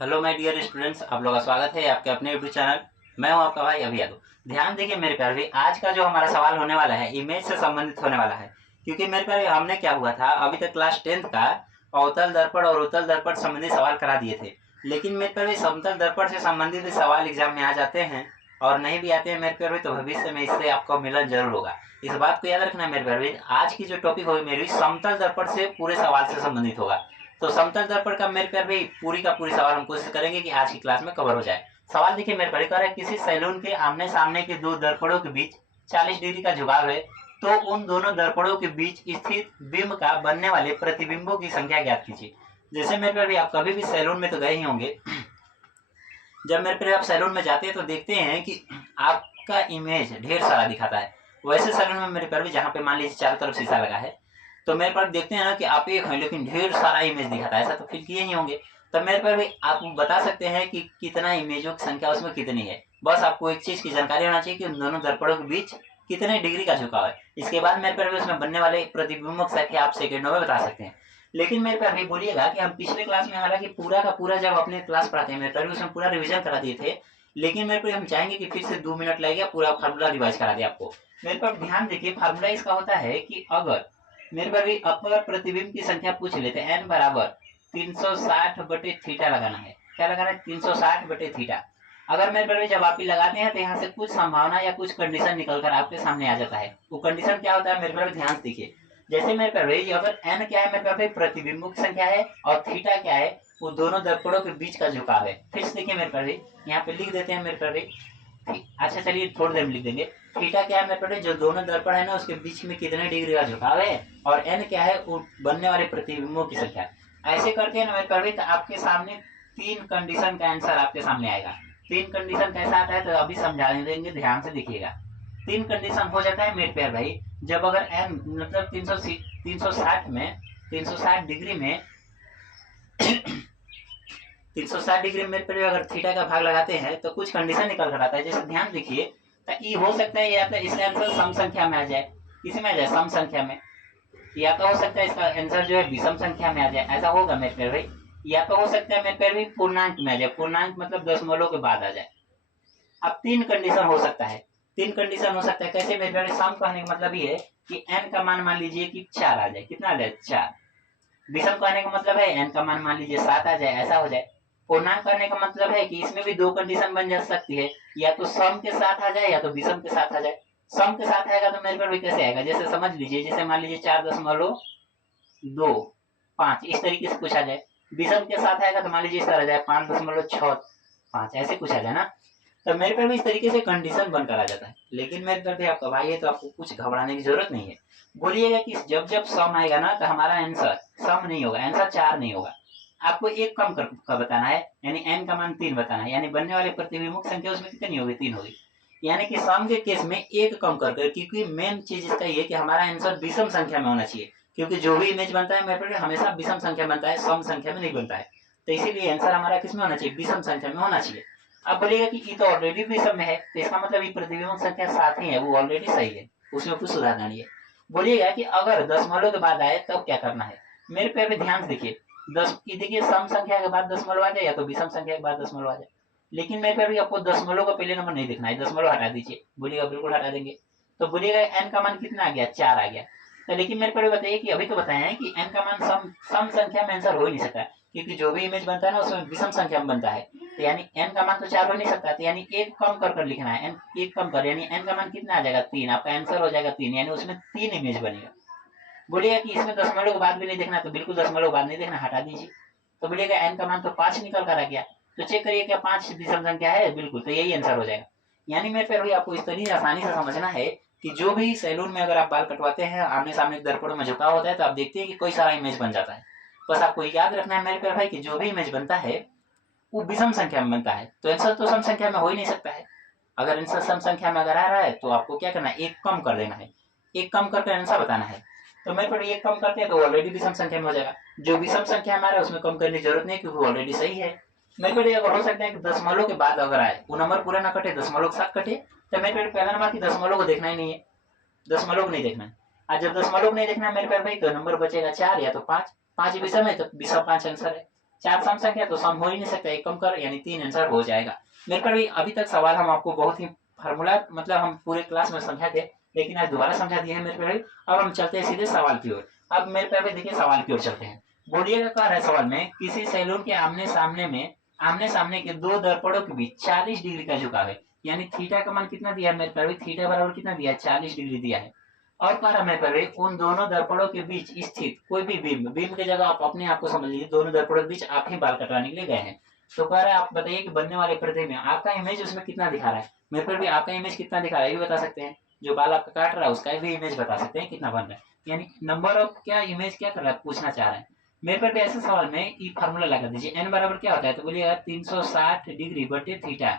Hello my dear students, आप लोगों का स्वागत है आपके अपने यूट्यूब चैनल। मैं हूं आपका भाई अभी यादव। ध्यान देखिए मेरे प्यारे भाई, आज का जो हमारा सवाल होने वाला है इमेज से संबंधित होने वाला है। क्योंकि मेरे प्यारे भाई, हमने क्या हुआ था, अभी तक क्लास 10th का अवतल दर्पण और उत्तल दर्पण संबंधी सवाल करा दिए थे। लेकिन मेरे प्यारे भाई, समतल दर्पण से संबंधित भी सवाल एग्जाम में आ जाते हैं और नहीं भी आते हैं मेरे प्यारे भाई, तो भविष्य में इससे आपको मिलन जरूर होगा। इस बात को याद रखना मेरे प्यारे भाई। आज की जो टॉपिक होगी मेरी, समतल दर्पण से पूरे सवाल से संबंधित होगा। तो समतल दर्पण का मेरे प्यारे भाई पूरी का पूरी सवाल हम कोशिश करेंगे कि आज की क्लास में कवर हो जाए। सवाल देखिए मेरे प्यारे, कह रहा है किसी सैलून के आमने सामने के दो दर्पणों के बीच 40 डिग्री का झुकाव है, तो उन दोनों दर्पणों के बीच स्थित बिंब का बनने वाले प्रतिबिंबों की संख्या ज्ञात कीजिए। जैसे मेरे प्यारे भाई, आप कभी भी सैलून में तो गए ही होंगे। जब मेरे प्यारे आप सैलून में जाते हैं तो देखते हैं कि आपका इमेज ढेर सारा दिखाता है। वैसे सैलून में मेरे प्यारे भाई, जहाँ पे मान लीजिए चारों तरफ शीशा लगा है, तो मेरे पास देखते हैं ना कि आप एक हैं लेकिन ढेर सारा इमेज दिखाता है। ऐसा तो फील किए ही होंगे। तब मेरे पर भी आप बता सकते हैं कि कितना इमेजों की संख्या उसमें कितनी है। बस आपको एक चीज की जानकारी होना चाहिए कि उन दोनों दर्पणों के बीच कितने डिग्री का झुकाव है। इसके बाद मेरे पर भी उसमें बनने वाले प्रतिबिंबों की संख्या आप सेकेंडों में बता सकते हैं। लेकिन मेरे पर भी बोलिएगा कि हम पिछले क्लास में हालांकि पूरा का पूरा जब अपने क्लास पढ़ाते हैं मेरे पर भी उसमें पूरा रिविजन करा दिए थे। लेकिन मेरे पर हम चाहेंगे कि फिर से 2 मिनट लगेगा, पूरा फार्मूला रिवाइज करा दे आपको। मेरे पर ध्यान देखिए, फार्मूला इसका होता है कि अगर मेरे पर भी अपर प्रतिबिंब की संख्या पूछ लेते हैं, n बराबर 360 बटे थीटा लगाना है। क्या लगाना है? 360 बटे थीटा। अगर मेरे पर भी जब आप लगाते हैं तो यहाँ से कुछ संभावना या कुछ कंडीशन निकल कर आपके सामने आ जाता है। वो कंडीशन क्या होता है मेरे पर ध्यान देखिए। जैसे मेरे पर भी अगर n क्या है, मेरे पर भी प्रतिबिंबों की संख्या है, और थीटा क्या है, वो दोनों दर्पणों के बीच का झुकाव है। फिर से देखिए मेरे पर भी, यहाँ पे लिख देते हैं मेरे पर भी। अच्छा चलिए थोड़ी देर में लिख देंगे। थीटा क्या है मेरे पर, जो दोनों दर्पण है ना उसके बीच में कितने डिग्री का झुकाव है, और एन क्या है, वो बनने वाले प्रतिबिंबों की संख्या। ऐसे करके ना मेरे पर भी, तो आपके सामने 3 कंडीशन का आंसर आपके सामने आएगा। 3 कंडीशन कैसा आता है तो अभी समझा देंगे, ध्यान से देखिएगा। 3 कंडीशन हो जाता है मेरे प्यार भाई, जब अगर एन मतलब 360 में 360 डिग्री में 360 डिग्री में मेरे अगर थीटा का भाग लगाते हैं तो कुछ कंडीशन निकल कर आता है। जैसे ध्यान देखिए, तो ये हो सकता है या तो इसका आंसर सम संख्या में आ जाए, किसी में आ जाए सम संख्या में, या तो हो सकता है इसका आंसर जो है विषम संख्या में आ जाए, ऐसा होगा मेरे प्यारे भाई। या तो हो सकता है मेरे प्यारे भाई पूर्णांक में आ जाए, पूर्णांक मतलब दशमलव के बाद आ जाए। अब 3 कंडीशन हो सकता है। 3 कंडीशन हो सकता है कैसे मेरे प्यारे? सम कहने का मतलब ये है कि n का मान लीजिए कि 4 आ जाए। कितना आ जाए? 4। विषम कहने का मतलब है n का मान लीजिए 7 आ जाए, ऐसा हो जाए। पूर्णांक करने का मतलब है कि इसमें भी 2 कंडीशन बन जा सकती है, या तो सम के साथ आ जाए या तो विषम के साथ आ जाए। सम के साथ आएगा तो मेरे पर भी कैसे आएगा, जैसे समझ लीजिए, जैसे मान लीजिए 4.25 इस तरीके से कुछ आ जाए। विषम के साथ आएगा तो मान लीजिए इस तरह आ जाए 5.65, ऐसे कुछ आ जाए ना। तो मेरे पर भी इस तरीके से कंडीशन बनकर आ जाता है। लेकिन मेरे पर भी आपका भाई है तो आपको कुछ घबराने की जरूरत नहीं है। बोलिएगा कि जब जब सम आएगा ना तो हमारा आंसर सम नहीं होगा, आंसर 4 नहीं होगा। आपको एक कम कर बताना है, यानी n का मान 3 बताना है, यानी बनने वाले प्रतिबिंबों की संख्या उसमें कितनी होगी? 3 होगी। यानी कि सम के केस में एक कम कर, क्योंकि मेन चीज इसका ये कि हमारा आंसर विषम संख्या में होना चाहिए। क्योंकि जो भी इमेज बनता है मेरे पे हमेशा विषम संख्या बनता है, सम संख्या में नहीं बनता है। तो इसीलिए आंसर हमारा किस में होना चाहिए? विषम संख्या में होना चाहिए। अब बोलेगा कि ये तो ऑलरेडी विषम में है, तो इसका मतलब ये प्रतिबिंबों की संख्या 7 ही है, वो ऑलरेडी सही है, उसमें कुछ सुधार नहीं है। बोलिएगा कि अगर दशमलव के बाद आए तब क्या करना है? मेरे पे ध्यान से देखिए, देखिए सम संख्या के बाद दशमलव आ जाए या तो विषम संख्या के बाद दशमलव आ जाए। लेकिन मेरे पे भी आपको दशमलव का पहले नंबर नहीं देखना है, दशमलव हटा दीजिए। बोलिएगा बिल्कुल हटा देंगे। तो बोलिएगा n का मान कितना आ गया? 4 आ गया। तो लेकिन मेरे पे बताइए कि अभी तो बताया है कि n का मान सम संख्या में आंसर हो ही नहीं सकता, क्योंकि जो भी इमेज बनता है ना उसमें विषम संख्या में बनता है। तो यानी n का मान तो 4 हो नहीं सकता, तो यानी एक कम कर लिखना है। n एक कम कर, यानी n का मान कितना आ जाएगा? 3। आपका आंसर हो जाएगा 3, यानी उसमें 3 इमेज बनेगा। बोलिएगा कि इसमें दशमलव के बाद भी नहीं देखना, तो बिल्कुल दशमलव के बाद नहीं देखना, हटा दीजिए। तो बोलिएगा n का मान तो 5 निकल कर आ गया। तो चेक करिए क्या 5 विषम संख्या है? बिल्कुल, तो यही आंसर हो जाएगा। यानी मेरे प्यारे आपको इस तरीके आसानी से समझना है कि जो भी सैलून में अगर आप बाल कटवाते हैं, आमने सामने दर्पणों में झुकाव होता है, तो आप देखते हैं कि कोई सारा इमेज बन जाता है। बस आपको याद रखना है मेरे प्यारे भाई कि जो भी इमेज बनता है वो विषम संख्या में बनता है, तो आंसर तो सम संख्या में हो ही नहीं सकता है। अगर आंसर सम संख्या में अगर आ रहा है तो आपको क्या करना है? एक कम कर देना है, एक कम करके आंसर बताना है। तो मेरे पर एक कम करते हैं तो ऑलरेडी विषम संख्या में हो जाएगा। जो विषम संख्या हमारा है उसमें कम करने की जरूरत नहीं, क्योंकि ऑलरेडी सही है। मेरे पर अगर हो सकता है कि दशमलव के बाद अगर आए, वो नंबर पूरा ना कटे, दशमलव के साथ कटे, तो मेरे पर पहला नंबर की दशमलव को देखना ही नहीं है, दशमलव को नहीं देखना है। आज जब दशमलव नहीं देखना है मेरे प्यारे भाई, तो नंबर बचेगा 4 या तो 5। 5 विषम है तो विषम 5 आंसर है। 4 सम संख्या तो सम हो ही नहीं सकता, एक कम कर यानी 3 आंसर हो जाएगा। मेरे पर भी अभी तक सवाल हम आपको बहुत ही फार्मूला मतलब हम पूरे क्लास में समझा थे, लेकिन आज दोबारा समझा दिए हैं मेरे पर भी। अब हम चलते हैं सीधे सवाल की ओर। अब मेरे पर भी देखिए सवाल की ओर चलते हैं। बोलिएगा क्या है सवाल में, किसी सैलून के आमने सामने के दो दर्पणों के बीच 40 डिग्री का झुकाव है, यानी थीटा का मान कितना दिया है मेरे पर भी, थीटा बराबर कितना दिया है 40 डिग्री दिया है। और कह रहा मेरे पर भी उन दोनों दर्पणों के बीच स्थित कोई भी बीम की जगह आप अपने आप को समझ लीजिए, दोनों दर्पणों के बीच आप ही बाल कटवाने के लिए गए हैं। तो कह रहा है आप बताइए कि बनने वाले प्रतिबिंब में आपका इमेज उसमें कितना दिखा रहा है। मेरे पर भी आपका इमेज कितना दिखा रहा है ये भी बता सकते हैं, जो बाल आपका काट रहा है उसका भी इमेज बता सकते हैं कितना बन रहा है, यानी नंबर ऑफ क्या इमेज क्या कर रहा है पूछना चाह रहा है। मेरे पर भी ऐसे सवाल में ई फार्मूला लगा दीजिए, एन बराबर क्या होता है तो बोलिएगा 360 डिग्री बटे थीटा।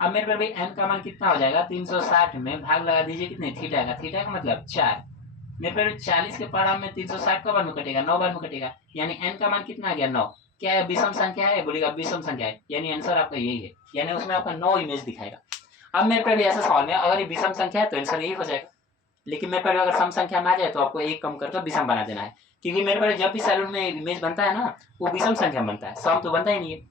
अब मेरे पर भी एन का मान कितना हो जाएगा, 360 में भाग लगा दीजिए कितने थीटा का, थीटा का मतलब 4। मेरे पर 40 के पढ़ा में 360 का बार में कटेगा, 9 बार में कटेगा, यानी एन का मान कितना आ गया 9। क्या है विषम संख्या है, बोलेगा विषम संख्या है, यानी आंसर आपका यही है, यानी उसमें आपका 9 इमेज दिखाएगा। अब मेरे पर भी ऐसा सवाल में अगर ये विषम संख्या है तो आंसर यही हो जाएगा, लेकिन मेरे पर अगर सम संख्या में आ जाए तो आपको एक कम करके विषम बना देना है, क्योंकि मेरे पर जब भी सैलून में इमेज बनता है ना वो विषम संख्या बनता है, सम तो बनता ही नहीं है।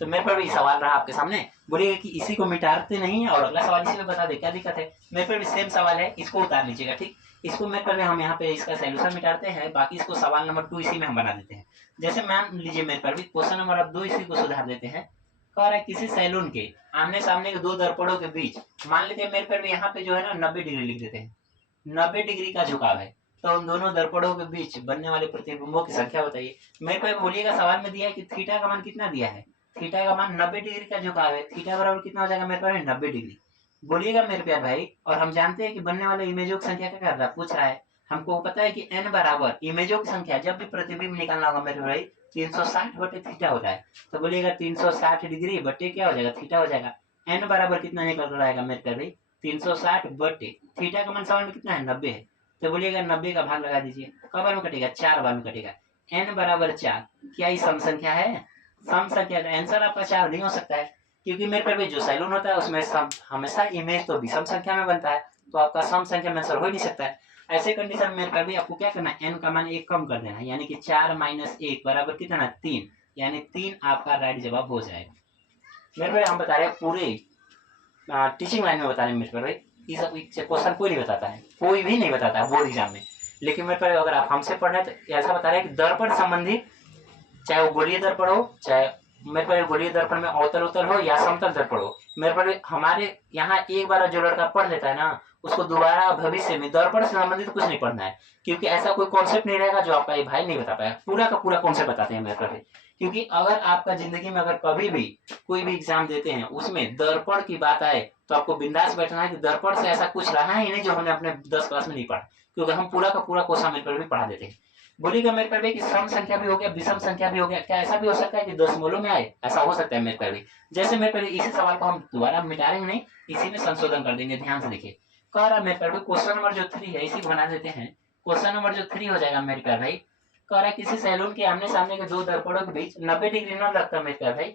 तो मेरे पर भी सवाल रहा आपके सामने, बोलिएगा कि इसी को मिटाते नहीं है और अगला सवाल इसी में बता दे, क्या दिक्कत है। मेरे पर भी सेम सवाल है, इसको उतार लीजिएगा ठीक। इसको मेरे पर भी हम यहाँ पे इसका सॉल्यूशन मिटाते हैं, बाकी इसको सवाल नंबर 2 इसी में हम बना देते हैं। जैसे मान लीजिए मेरे पर भी क्वेश्चन नंबर 2 इसी को सुधार देते हैं। कह रहा है किसी सैलून के आमने सामने के दो दर्पणों के बीच, मान लेते हैं मेरे पर भी यहाँ पे जो है ना 90 डिग्री लिख देते हैं, 90 डिग्री का झुकाव है, तो उन दोनों दर्पणों के बीच बनने वाले प्रतिबिंबों की संख्या बताइए। मेरे पे बोलिएगा सवाल में दिया है कि थीटा का मान कितना दिया है, थीटा का मान 90 डिग्री का झुकाव है, थीटा बराबर कितना हो जाएगा मेरे पास 90 डिग्री। बोलिएगा मेरे प्यार भाई, और हम जानते हैं कि बनने वाले इमेजों की संख्या क्या कर रहा है पूछ रहा है, हमको पता है कि n बराबर इमेजों की संख्या जब भी प्रतिबिंब निकालना होगा मेरे भाई 360 बटे थीटा होता है। तो बोलिएगा 360 डिग्री बटे क्या हो जाएगा थीटा हो जाएगा, n बराबर कितना निकल कर आएगा मेरे प्यार भाई 360 बटे थीटा का मान सवाल में कितना है 90 है, तो बोलिएगा 90 का भाग लगा दीजिए, कब बार में कटेगा 4 बार में कटेगा, n बराबर 4। क्या ये सम संख्या है, सम संख्या का आंसर आपका 4 नहीं हो सकता है, क्योंकि मेरे पर भी जो सैलून होता है उसमें सम हमेशा इमेज तो विषम संख्या में बनता है, तो आपका सम संख्या में आंसर हो ही नहीं सकता है। ऐसे कंडीशन में मेरे पर भी आपको क्या करना है, n का मान 1 कम कर देना है, यानी कि 4 - 1 बराबर कितना 3, यानी 3 आपका राइट जवाब हो जाएगा। मेरे पर हम बता रहे हैं पूरे टीचिंग लाइन में बता रहे हैं मेरे पर भाई, ये सब क्वेश्चन कोई नहीं बताता है, कोई भी नहीं बताता है बोर्ड एग्जाम में, लेकिन मेरे पर अगर आप हमसे पढ़ रहे हैं तो ऐसा बता रहे हैं कि दर्पण संबंधी, चाहे वो गोलीय दर्पण हो, चाहे मेरे पर गोलीय दर्पण में अवतल उत्तल हो या समतल दर्पण हो, मेरे पर हमारे यहाँ एक बार जो लड़का पढ़ लेता है ना उसको दोबारा भविष्य में दर्पण से संबंधित कुछ नहीं पढ़ना है, क्योंकि ऐसा कोई कॉन्सेप्ट नहीं रहेगा जो आपका ये भाई नहीं बता पाया, पूरा का पूरा कॉन्सेप्ट बताते हैं मेरे पर। क्योंकि अगर आपका जिंदगी में अगर कभी भी कोई भी एग्जाम देते हैं उसमें दर्पण की बात आए तो आपको बिंदास बैठना है कि दर्पण से ऐसा कुछ रहा ही नहीं जो हमने अपने 10 क्लास में नहीं पढ़ा, क्योंकि हम पूरा का पूरा क्वेश्चन मेरे पर भी पढ़ा देते हैं। बोलिएगा मेरे पर भी कि सम संख्या भी हो गया विषम संख्या भी हो गया, क्या ऐसा भी हो सकता है कि दशमलव में आए, ऐसा हो सकता है मेरे पर भी। जैसे मेरे पर इसी सवाल को हम दोबारा मिटाएंगे नहीं, इसी में संशोधन कर देंगे, ध्यान से देखिए। कह रहा मेरे पर भी क्वेश्चन नंबर जो 3 है इसी को बना देते हैं, क्वेश्चन नंबर जो 3 हो जाएगा मेरे पर भाई। कह रहा है किसी सैलून के आमने सामने के दो दर्पणों के बीच 90 डिग्री न लगता मेरे पर भाई,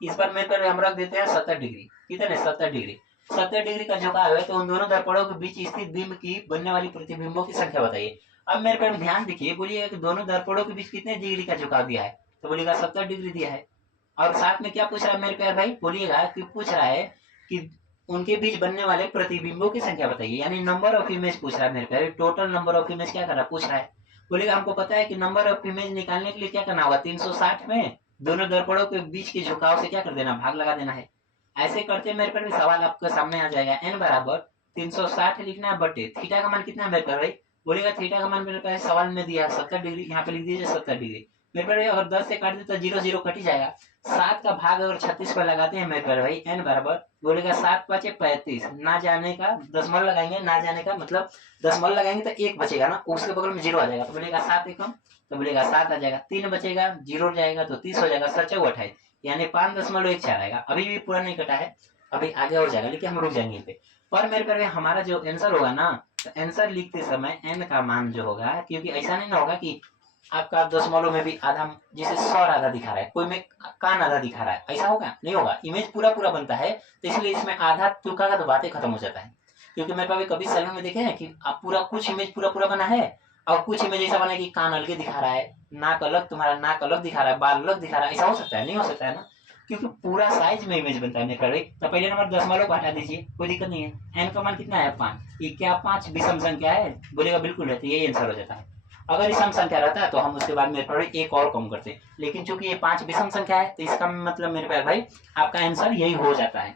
इस पर मेरे पर हम रख देते हैं 70 डिग्री, कितने 70 डिग्री, 70 डिग्री का झुकाव है, तो उन दोनों दर्पणों के बीच स्थित बिंब की बनने वाली प्रतिबिंबों की संख्या बताइए। अब मेरे पर ध्यान देखिए, बोलिएगा कि दोनों दर्पणों के बीच कितने डिग्री का झुकाव दिया है, तो बोलिएगा 70 डिग्री दिया है। और साथ में क्या पूछ रहा है मेरे प्यार भाई, बोलिएगा कि पूछ रहा है कि उनके बीच बनने वाले प्रतिबिंबों की संख्या बताइए, यानी नंबर ऑफ इमेज पूछ रहा है मेरे प्यार, टोटल नंबर ऑफ इमेज क्या कर रहा है पूछ रहा है। बोलिएगा हमको पता है कि नंबर ऑफ इमेज निकालने के लिए क्या करना होगा, 360 में दोनों दर्पणों के बीच के झुकाव से क्या कर देना, भाग लगा देना है। ऐसे करते मेरे पर भी सवाल आपके सामने आ जाएगा, n बराबर 360 लिखना है बटे थीटा का मान कितना है मेरे पर भाई, बोलेगा थीटा का मान मेरे पास सवाल में दिया है 70 डिग्री, यहाँ पे लिख दीजिए 70 डिग्री। मेरे पर अगर 10 से काट दे तो 0 0 कट ही जाएगा, 7 का भाग अगर 36 पर लगाते हैं मेरे पर भाई, n बराबर बोलेगा 7 5 35, ना जाने का दशमलव लगाएंगे, ना जाने का मतलब दशमलव लगाएंगे तो 1 बचेगा ना, उसके बगल में 0 आ जाएगा, तो बोलेगा 7 एकम, तो बोलेगा 7 आ जाएगा, 3 बचेगा 0 जाएगा तो 30 हो जाएगा, 7 चौक 28, यानी 5.14 आएगा। अभी भी पूरा नहीं कटा है, अभी आगे और जाएगा, लेकिन हम रुक जाएंगे पे। पर मेरे पर हमारा जो आंसर होगा ना, तो आंसर लिखते समय n का मान जो होगा, क्योंकि ऐसा नहीं ना होगा कि आपका दशमलव में भी आधा, जैसे सौर आधा दिखा रहा है, कोई में कान आधा दिखा रहा है, ऐसा होगा नहीं होगा, इमेज पूरा पूरा बनता है, तो इसलिए इसमें आधा तुका का तो बातें खत्म हो जाता है। क्योंकि मेरे पास कभी सैलून में देखे हैं कि आप पूरा कुछ इमेज पूरा पूरा बना है और कुछ इमेज ऐसा बना कि कान अलग दिखा रहा है, नाक अलग, तुम्हारा नाक अलग दिखा रहा है, बाल अलग दिखा रहा है, ऐसा हो सकता है? नहीं हो सकता है ना, क्योंकि पूरा साइज में इमेज बनता है मेरे। तो पहले नंबर दशमलव को हटा दीजिए, कोई दिक्कत नहीं है। एन का मान कितना है 5, ये क्या 5 विषम संख्या है? बोलेगा बिल्कुल है, तो यही आंसर हो जाता है। अगर विषम संख्या रहता है तो हम उसके बाद मेरे पास एक और कम करते, लेकिन चूंकि ये 5 विषम संख्या है तो इसका मतलब मेरे प्यारे भाई आपका आंसर यही हो जाता है,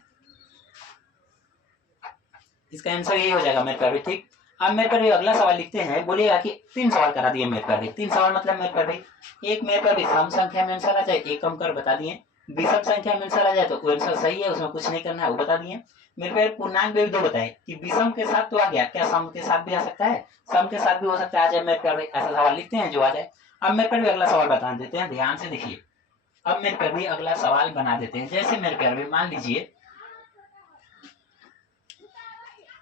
इसका आंसर यही हो जाएगा मेरे प्यारे। ठीक, अब मेरे पर अगला सवाल लिखते हैं। बोलिएगा कि 3 सवाल करा दिए मेरे पर, 3 सवाल मतलब मेरे पर भाई एक मेरे पर सम संख्या में आंसर आ जाए, एक कम कर बता दिए। विषम संख्या में आंसर आ जाए तो वो आंसर सही है, उसमें कुछ नहीं करना है, वो बता दिए। मेरे पे पूर्णांक में भी 2 बताए कि विषम के साथ तो आ गया, क्या सम के साथ भी आ सकता है? सम के साथ भी हो सकता है, आ जाए मेरे पे ऐसा सवाल लिखते हैं जो आ जाए। अब मेरे पे भी अगला सवाल बता देते हैं, ध्यान से देखिए। अब मेरे पे भी अगला सवाल बना देते हैं। जैसे मेरे पे भी मान लीजिए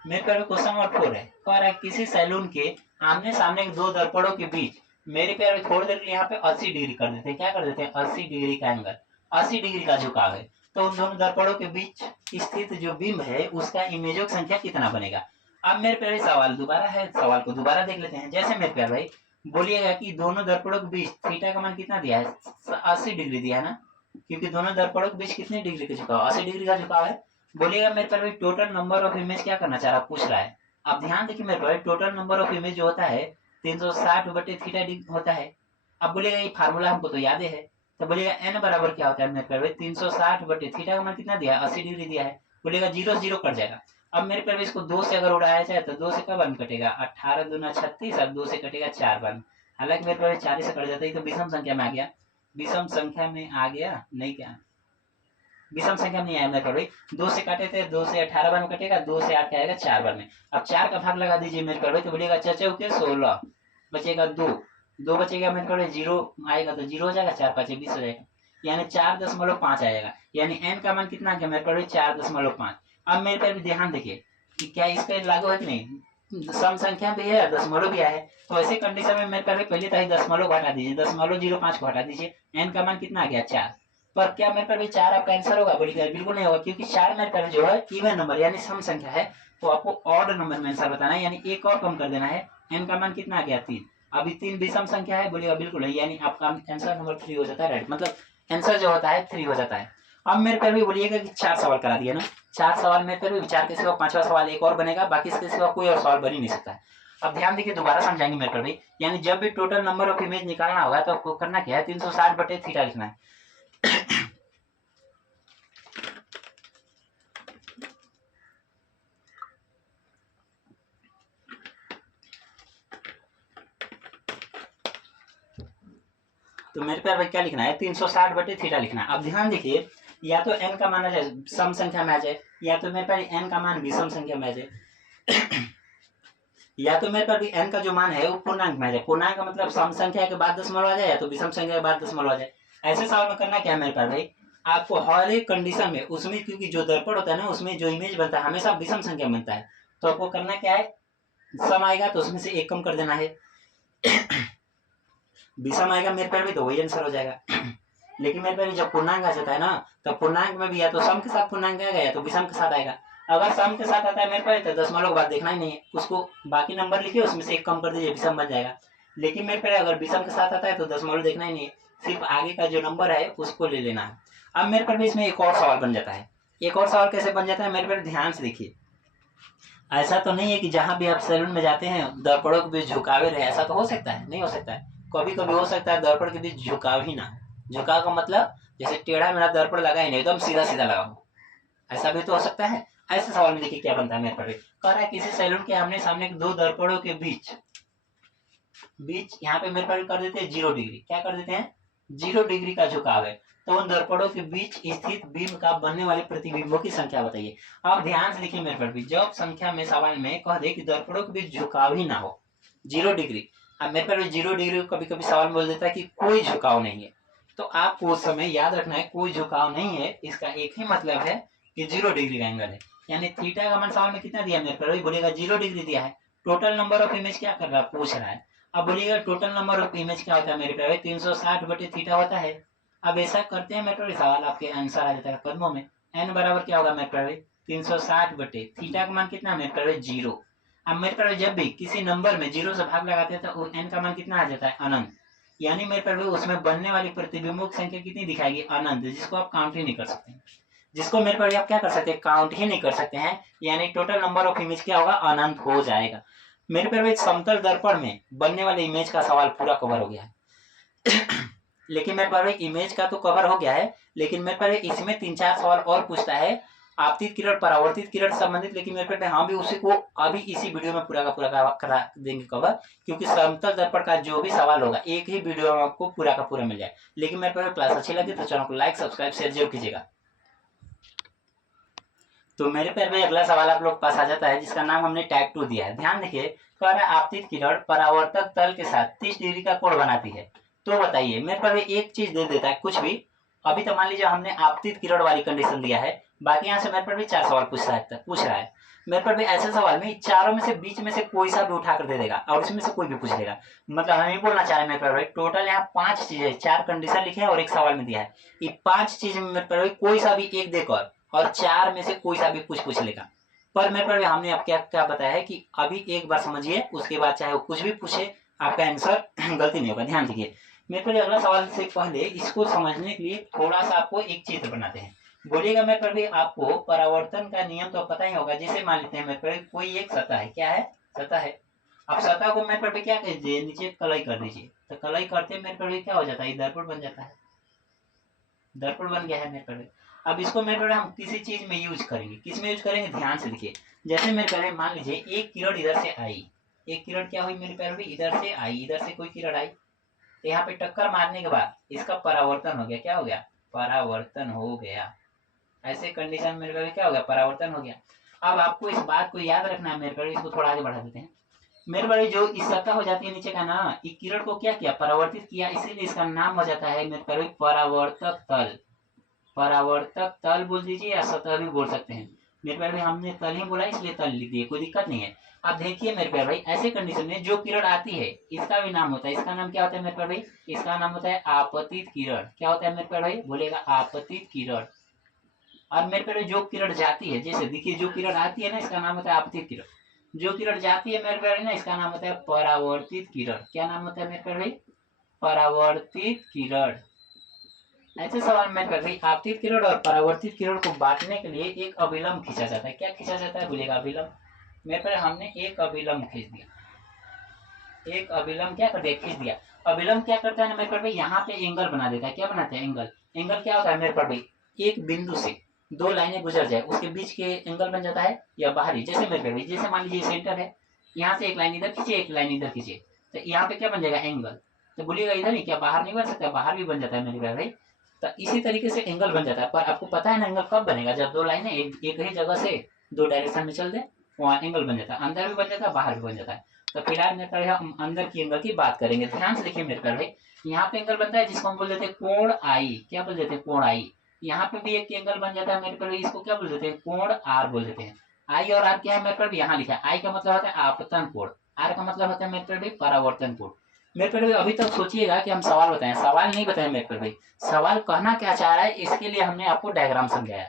मेरे पे क्वेश्चन नंबर 4 है, कह रहा है किसी सैलून के आमने सामने के 2 दर्पणों के बीच मेरे पे थोड़ी देर के लिए यहाँ पे 80 डिग्री कर देते हैं। क्या कर देते हैं? 80 डिग्री का एंगल, 80 डिग्री का झुकाव है। तो उन दोनों दर्पणों के बीच स्थित जो बिंब है उसका इमेजों की संख्या कितना बनेगा? अब मेरे प्यारे सवाल दोबारा है, सवाल को दोबारा देख लेते हैं। जैसे मेरे प्यारे भाई बोलिएगा कि दोनों दर्पणों के बीच थीटा का मान कितना दिया है? 80 डिग्री दिया है ना, क्योंकि दोनों दर्पणों के बीच कितने डिग्री का झुकाव? 80 डिग्री का झुकाव है। बोलिएगा मेरे प्यारे भाई टोटल नंबर ऑफ इमेज क्या करना चाह रहा, पूछ रहा है। अब ध्यान देखिए मेरे प्यारे, टोटल नंबर ऑफ इमेज जो होता है 360 बटे थीटा होता है। अब बोलिएगा ये फार्मूला हमको तो याद है, तो बोलिएगा एन बराबर क्या होता है मेरे प्यारे भाई 360 बटे थीटा का मान कितना दिया है? 80 डिग्री दिया है। बोलिएगा 0 0 कट जाएगा। अब मेरे प्यारे इसको 2 से अगर उड़ाया जाए तो 2 से कब वन कटेगा? 18 दूना 36, अब 2 से कटेगा 4 वन। हालांकि मेरे प्यारे 4 से कट जाता है तो विषम संख्या में आ गया, विषम संख्या में आ गया नहीं, क्या विषम संख्या में नहीं आया मेरे भाई। 2 से काटे थे, 2 से 18 बार में कटेगा, 2 से 8 आएगा 4 बार में। अब 4 का भाग लगा दीजिए मेरे भाई, तो बोलिएगा 4 चौके 16, बचेगा 2, 2 बचेगा मेरे भाई, 0 आएगा तो 0 हो जाएगा, 4 5 20 हो जाएगा, यानी 4.5 आएगा। यानी एन का मान कितना आ गया मेरे भाई? 4.5। अब मेरे पर भी ध्यान देखिए कि क्या इस पर लागू है कि नहीं, सम संख्या भी है, दशमलव भी है। तो ऐसे कंडीशन में मेरे पहले तो दशमलव को हटा दीजिए, 0.05 को हटा दीजिए, एन का मान कितना आ गया? 4। पर क्या मेरे पर भी 4 आपका आंसर होगा? बोलिए बिल्कुल नहीं होगा, क्योंकि 4 मेरे पर जो है इवन नंबर यानी सम संख्या है, तो आपको ऑड नंबर में आंसर बताना है, यानी एक और कम कर देना है। एन का मान कितना आ गया? 3। अभी 3 विषम संख्या है, बोलिएगा बिल्कुल नहीं, यानी आपका आंसर नंबर 3 हो जाता है, राइट, मतलब आंसर जो होता है 3 हो जाता है। अब मेरे पर भी बोलिएगा कि 4 सवाल करा दिए ना, 4 सवाल मेरे पर भी, विचार के सिवा 5वां सवाल एक और बनेगा, बाकी इसके सिवा कोई और सवाल बन ही नहीं सकता है। अब ध्यान देखिए, दोबारा समझाएंगे मेरे पर भी, यानी जब भी टोटल नंबर ऑफ इमेज निकालना होगा तो आपको करना क्या है? 360 बटे थीटा लिखना है। तो मेरे प्यार भाई क्या लिखना है? 360 बटे थीटा लिखना है। अब ध्यान देखिए, या तो एन का मान आ जाए सम संख्या में आ जाए, या तो मेरे पास एन का मान विषम संख्या में आ जाए, या तो मेरे पास भी एन का जो मान है वो पूर्णांक में आ जाए। पूर्णांक का मतलब सम संख्या के बाद दशमलव आ जाए, या तो विषम संख्या के बाद दशमलव आ जाए। ऐसे सवाल में करना क्या है मेरे पास भाई, आपको हर एक कंडीशन में उसमें, क्योंकि जो दर्पण होता है ना उसमें जो इमेज बनता है हमेशा विषम संख्या बनता है, तो आपको करना क्या है, सम आएगा तो उसमें से एक कम कर देना है, विषम आएगा मेरे पर भी तो वही आंसर हो जाएगा। लेकिन मेरे पर जब पूर्णांक आ जाता है ना, तो पूर्णांक में भी या तो सम के साथ पूर्णांक आएगा या तो विषम के साथ आएगा। अगर सम के साथ आता है मेरे पास तो दशमलव के बाद देखना ही नहीं है, उसको बाकी नंबर लिखिए उसमें से एक कम कर दीजिए, विषम बन जाएगा। लेकिन मेरे पास अगर विषम के साथ आता है तो दशमलव देखना ही नहीं है, सिर्फ आगे का जो नंबर है उसको ले लेना है। अब मेरे पर भी इसमें एक और सवाल बन जाता है। एक और सवाल कैसे बन जाता है मेरे पर, ध्यान से देखिए। ऐसा तो नहीं है कि जहां भी आप सैलून में जाते हैं दर्पणों के बीच झुकावे रहे, ऐसा तो हो सकता है? नहीं हो सकता है। कभी कभी हो सकता है दर्पण के बीच झुकाव ही ना, झुकाव का मतलब जैसे टेढ़ा मेरा दर्पण लगा ही नहीं, एकदम सीधा सीधा लगा हो, ऐसा भी तो हो सकता है। ऐसे सवाल में देखिए क्या बनता है मेरे पर, कह रहा है किसी सैलून के आमने सामने 2 दर्पणों के बीच यहाँ पे मेरे पर कर देते हैं 0 डिग्री, क्या कर देते हैं? 0 डिग्री का झुकाव है, तो उन दर्पणों के बीच स्थित बिंब का बनने वाले प्रतिबिंबों की संख्या बताइए। अब ध्यान से देखिए मेरे पर भी, जब संख्या में सवाल में कह दे कि दर्पणों के बीच झुकाव ही ना हो, 0 डिग्री। अब मेरे पर भी 0 डिग्री कभी कभी सवाल बोल देता है कि कोई झुकाव नहीं है, तो आपको उस समय याद रखना है कोई झुकाव नहीं है, इसका एक ही मतलब है कि 0 डिग्री का एंगल है। यानी थीटा का मान सवाल में कितना दिया मेरे पर, वही बोलेगा 0 डिग्री दिया है। टोटल नंबर ऑफ इमेज क्या कर रहा है, पूछ रहा है। अब बोलिएगा टोटल नंबर ऑफ इमेज क्या होता है मेरे पे, 360 बटे थीटा होता है। अब ऐसा करते हैं मेरे पे सवाल, आपके आंसर आ जाता है कदमों में। एन बराबर क्या होगा मेरे पे, 360 बटे थीटा का मान कितना मेरे पे 0। अब मेरे पास जब भी किसी नंबर में 0 से भाग लगाते हैं तो n का मान कितना आ जाता है? अनंत। यानी मेरे पास उसमें बनने वाली प्रतिबिंबों की संख्या कितनी दिखाएगी? अनंत, जिसको आप काउंट ही नहीं कर सकते, जिसको मेरे पास आप क्या कर सकते हैं? काउंट ही नहीं कर सकते हैं। यानी टोटल नंबर ऑफ इमेज क्या होगा? अनंत हो जाएगा। मेरे पास समतल दर्पण में बनने वाले इमेज का सवाल पूरा कवर हो गया है। लेकिन मेरे पास इमेज का तो कवर हो गया है, लेकिन मेरे पास इसमें 3-4 सवाल और पूछता है आपतित किरण परावर्तित किरण संबंधित। लेकिन मेरे पे हम भी उसी को अभी इसी वीडियो में पूरा का पूरा करा देंगे कवर, क्योंकि समतल दर्पण का जो भी सवाल होगा एक ही वीडियो में आपको पूरा का पूरा मिल जाए। लेकिन मेरे पे क्लास अच्छी लगी तो चैनल को लाइक सब्सक्राइब शेयर जरूर कीजिएगा। तो मेरे पैर में अगला सवाल आप लोग पास आ जाता है, जिसका नाम हमने टाइप 2 दिया है। ध्यान देखिए, कह रहा है आपतित किरण परावर्तक तल के साथ 30 डिग्री का कोण बनाती है। तो बताइए, मेरे पर एक चीज दे देता है कुछ भी। अभी तो मान लीजिए हमने आपतित किरण वाली कंडीशन दिया है, बाकी यहाँ से मेरे पर भी 4 सवाल पूछ रहा है। मेरे पर भी ऐसे सवाल में चारों में से बीच में से कोई सा भी उठा कर दे देगा और इसमें से कोई भी पूछ लेगा। मतलब हम ये बोलना चाह रहे हैं मेरे पर टोटल यहाँ 5 चीजें, 4 कंडीशन लिखे हैं और एक सवाल में दिया है। ये 5 चीज में मेरे पर कोई सा भी एक देकर और 4 में से कोई सा भी कुछ पूछ लेगा। पर मेरे पर हमने अब क्या क्या बताया है कि अभी एक बार समझिए, उसके बाद चाहे वो कुछ भी पूछे आपका आंसर गलती नहीं होगा। ध्यान दीजिए, मेरे पर अगला सवाल से पहले इसको समझने के लिए थोड़ा सा आपको एक चित्र बनाते हैं। बोलिएगा मेरे पर भी आपको परावर्तन का नियम तो पता ही होगा। जैसे मान लेते हैं मेरे पर कोई एक सतह है, क्या है? सतह है। अब सतह को मेरे पर भी क्या कर दीजिए, नीचे कलई कर दीजिए। तो कलई करते मेरे पर भी क्या हो जाता है? दर्पण बन जाता है। दर्पण बन गया है मेरे पर। अब इसको मेरे पर हम किसी चीज में यूज करेंगे। किस में यूज करेंगे? ध्यान से देखिए। जैसे मेरे पर मान लीजिए एक किरण इधर से आई, एक किरण क्या हुई मेरे पैर में? इधर से आई, इधर से कोई किरण आई, तो यहाँ पे टक्कर मारने के बाद इसका परावर्तन हो गया। क्या हो गया? परावर्तन हो गया। ऐसे कंडीशन मेरे पे क्या हो गया? परावर्तन हो गया। अब आपको इस बात को याद रखना है मेरे पर, इसको थोड़ा आगे बढ़ा देते हैं। मेरे पर जो इस सतह हो जाती है नीचे का ना, इस किरण को क्या किया? परावर्तित किया, इसीलिए इसका नाम हो जाता है मेरे पर परावर्तक तल। परावर्तक तल बोल दीजिए या सतह भी बोल सकते हैं। मेरे प्यार भाई हमने तल ही बोला इसलिए तल लिख दिए, कोई दिक्कत नहीं है। अब देखिए मेरे प्यार भाई, ऐसे कंडीशन में जो किरण आती है इसका भी नाम होता है। इसका नाम क्या होता है मेरे प्यार भाई? इसका नाम होता है आपतित किरण। क्या होता है मेरे प्यार भाई? बोलेगा आपतित किरण। और मेरे प्यार जो किरण जाती है, जैसे देखिए जो किरण आती है ना, इसका नाम होता है आपतित किरण। जो किरण जाती है मेरे प्यार ना, इसका नाम होता है परावर्तित किरण। क्या नाम होता है मेरे प्यार भाई? परावर्तित किरण। ऐसे सवाल में कभी आपतित किरण और परावर्तित किरण को बांटने के लिए एक अभिलंब खींचा जाता है। क्या खींचा जाता है? बोलेगा अभिलंब। मेरे पर हमने एक अभिलंब खींच दिया। एक अभिलंब क्या कर दिया? खींच दिया। अभिलंब क्या करता है ना मेरे पर भाई? यहाँ पे एंगल बना देता है। क्या बनाते हैं? एंगल। एंगल क्या होता है मेरे पर भाई? एक बिंदु से 2 लाइनें गुजर जाए उसके बीच के एंगल बन जाता है या बाहरी। जैसे मेरे पर भाई, जैसे मान लीजिए सेंटर है, यहाँ से एक लाइन इधर खींचे, एक लाइन इधर खींचे, तो यहाँ पे क्या बन जाएगा? एंगल। तो बोलिएगा इधर ही, क्या बाहर नहीं बन सकता? बाहर भी बन जाता है मेरे भाई। तो इसी तरीके से एंगल बन जाता है। पर आपको पता है ना एंगल कब बनेगा? जब 2 लाइनें एक ही जगह से 2 डायरेक्शन में चल दे, वहाँ एंगल बन जाता है। अंदर भी बन जाता है, बाहर भी बन जाता है। तो फिलहाल मेरे पर हम अंदर की एंगल की बात करेंगे। ध्यान से देखिए मेरे पर भाई, यहाँ पे एंगल बनता है जिसको हम बोल देते हैं कोण आई। क्या बोल देते हैं? कोण आई। यहाँ पे भी एक एंगल बन जाता है मेरे पर, इसको क्या बोल देते हैं? कोण आर बोल देते हैं। आई और आर क्या है मेरे पर? यहाँ लिखा है। आई का मतलब होता है आपतन कोण, आर का मतलब होता है मेरे पर परावर्तन कोण। मेरे पर अभी तक सोचिएगा कि हम सवाल बताएं, सवाल नहीं बताएं मेरे पर भाई। सवाल कहना क्या चाह रहा है इसके लिए हमने आपको डायग्राम समझाया।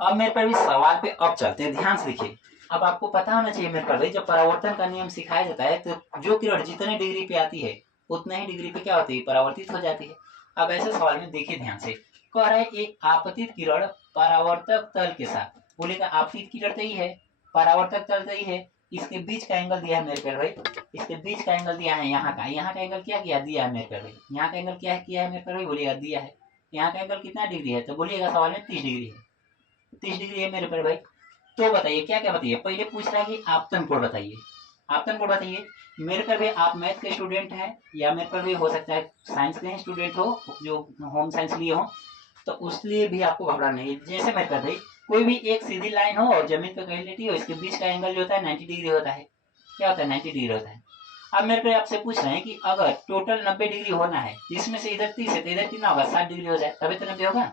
अब मेरे पर भी सवाल पे अब चलते हैं। ध्यान से देखिए, अब आपको पता होना चाहिए मेरे पर भाई, जब परावर्तन का नियम सिखाया जाता है तो जो किरण जितने डिग्री पे आती है उतने ही डिग्री पे क्या होती है? परावर्तित हो जाती है। अब ऐसे सवाल में देखिए ध्यान से, कह रहा है एक आपतित किरण परावर्तक तल के साथ। बोलेगा आपतित किरण तो ही है, परावर्तक तल तो ही है, इसके बीच का एंगल दिया है मेरे पर भाई। इसके बीच का एंगल दिया है यहाँ का। यहाँ का एंगल क्या किया? दिया है मेरे पर भाई। यहाँ का एंगल क्या है? किया है मेरे पर भाई? बोलिएगा दिया है। यहाँ का एंगल कितना डिग्री है? तो बोलिएगा सवाल में 30 डिग्री है। 30 डिग्री है मेरे पर भाई। तो बताइए क्या क्या बताइए। पहले पूछ रहा है कि आपतन कोण बताइए। आपतन कोण बताइए। मेरे पर भी आप मैथ के स्टूडेंट हैं या मेरे पर भी हो सकता है साइंस के स्टूडेंट हो जो होम साइंस लिए हो, तो उसलिए भी आपको घबराना नहीं है। जैसे मेरे पर भाई कोई भी एक सीधी लाइन हो और जमीन पर कहीं लेटी हो, इसके बीच का एंगल जो होता है 90 डिग्री होता है। क्या होता है? 90 डिग्री होता है। अब मेरे पे आपसे पूछ रहे हैं कि अगर टोटल 90 डिग्री होना है, जिसमें से इधर 30 है तो इधर कितना होगा? 60 डिग्री हो जाए, तभी तो 90 होगा।